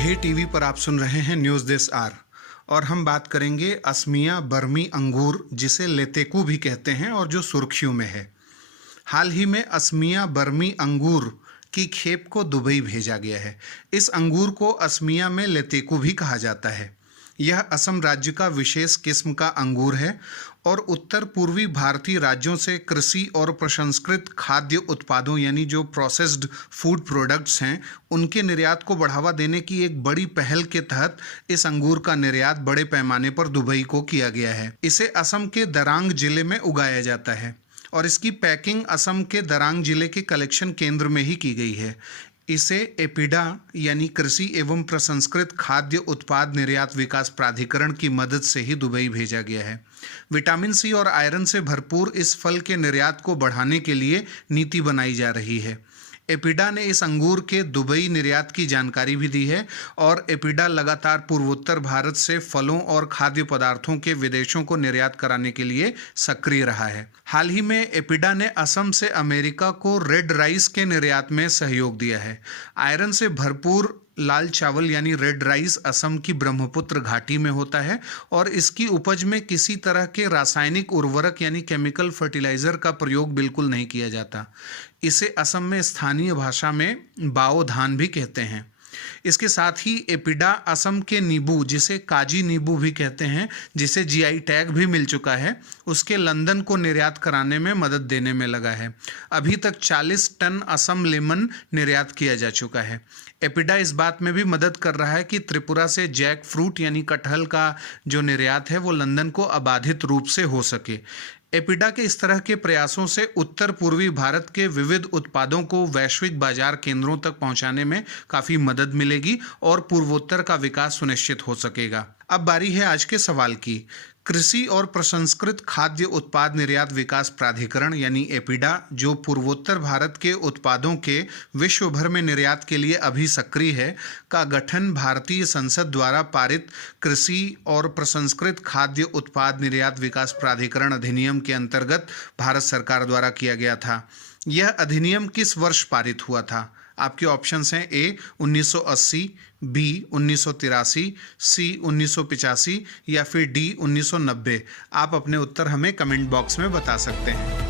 हे TV पर आप सुन रहे हैं न्यूज़ दिस आर और हम बात करेंगे असमिया बर्मी अंगूर, जिसे लेतेकू भी कहते हैं और जो सुर्खियों में है। हाल ही में असमिया बर्मी अंगूर की खेप को दुबई भेजा गया है। इस अंगूर को असमिया में लेतेकू भी कहा जाता है। यह असम राज्य का विशेष किस्म का अंगूर है और उत्तर पूर्वी भारतीय राज्यों से कृषि और प्रसंस्कृत खाद्य उत्पादों यानी जो प्रोसेस्ड फूड प्रोडक्ट्स हैं उनके निर्यात को बढ़ावा देने की एक बड़ी पहल के तहत इस अंगूर का निर्यात बड़े पैमाने पर दुबई को किया गया है। इसे असम के दरांग जिले में उगाया जाता है और इसकी पैकिंग असम के दरांग जिले के कलेक्शन केंद्र में ही की गई है। इसे एपीडा यानी कृषि एवं प्रसंस्कृत खाद्य उत्पाद निर्यात विकास प्राधिकरण की मदद से ही दुबई भेजा गया है। विटामिन सी और आयरन से भरपूर इस फल के निर्यात को बढ़ाने के लिए नीति बनाई जा रही है। एपीडा ने इस अंगूर के दुबई निर्यात की जानकारी भी दी है और एपीडा लगातार पूर्वोत्तर भारत से फलों और खाद्य पदार्थों के विदेशों को निर्यात कराने के लिए सक्रिय रहा है। हाल ही में एपीडा ने असम से अमेरिका को रेड राइस के निर्यात में सहयोग दिया है। आयरन से भरपूर लाल चावल यानी रेड राइस असम की ब्रह्मपुत्र घाटी में होता है और इसकी उपज में किसी तरह के रासायनिक उर्वरक यानी केमिकल फर्टिलाइजर का प्रयोग बिल्कुल नहीं किया जाता। इसे असम में स्थानीय भाषा में बाओ धान भी कहते हैं। इसके साथ ही एपीडा असम के नींबू, जिसे काजी नींबू भी कहते हैं, जिसे जीआई टैग भी मिल चुका है, उसके लंदन को निर्यात कराने में मदद देने में लगा है। अभी तक 40 टन असम लेमन निर्यात किया जा चुका है। एपीडा इस बात में भी मदद कर रहा है कि त्रिपुरा से जैक फ्रूट यानी कटहल का जो निर्यात है वो लंदन को अबाधित रूप से हो सके। एपीडा के इस तरह के प्रयासों से उत्तर पूर्वी भारत के विविध उत्पादों को वैश्विक बाजार केंद्रों तक पहुंचाने में काफ़ी मदद मिलेगी और पूर्वोत्तर का विकास सुनिश्चित हो सकेगा। अब बारी है आज के सवाल की। कृषि और प्रसंस्कृत खाद्य उत्पाद निर्यात विकास प्राधिकरण यानी एपीडा, जो पूर्वोत्तर भारत के उत्पादों के विश्व भर में निर्यात के लिए अभी सक्रिय है, का गठन भारतीय संसद द्वारा पारित कृषि और प्रसंस्कृत खाद्य उत्पाद निर्यात विकास प्राधिकरण अधिनियम के अंतर्गत भारत सरकार द्वारा किया गया था। यह अधिनियम किस वर्ष पारित हुआ था? आपके ऑप्शंस हैं ए 1980, बी 1983, सी 1985 या फिर डी 1990। आप अपने उत्तर हमें कमेंट बॉक्स में बता सकते हैं।